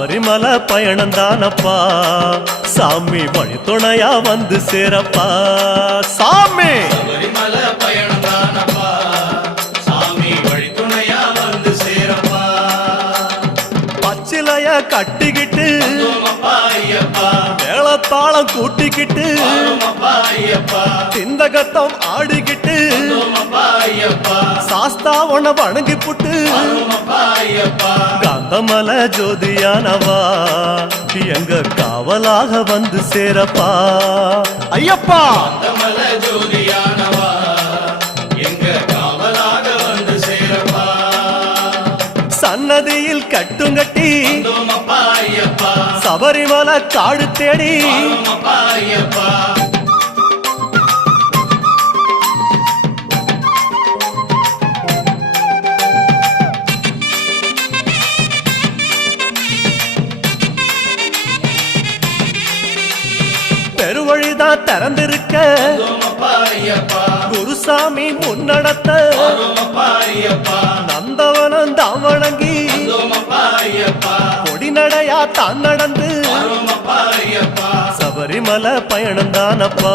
சபரிமலை பயணம் தானப்பா சாமி வழித்துணையா வந்து சேரப்பா சாமி சபரிமலை பயணம் தானப்பா சாமி வழித்துணையா வந்து சேரப்பா பச்சிலைய கட்டிக்கிட்டு ஐயப்பா மேளத்தாளம் கூட்டிக்கிட்டு ஐயப்பா சிந்தகத்தம் ஆடிக்கிட்டு ஐயப்பா சாஸ்தா உன வணங்கி புட்டு ஐயப்பா காந்தமல ஜோதியானவா எங்க காவலாக வந்து சேரப்பா ஐயப்பா காந்தமல ஜோதியானவா எங்க காவலாக வந்து சேரப்பா சன்னதியில் கட்டுங்கட்டி ஐயப்பா சபரிமலை காடு தேடி ஐயப்பா பெருவழிதான் திறந்திருக்க குருசாமி முன்னடத்த நந்தவனம் தான் வணங்கி கொடிநடையா தான் நடந்து சபரிமலை பயணம் தானப்பா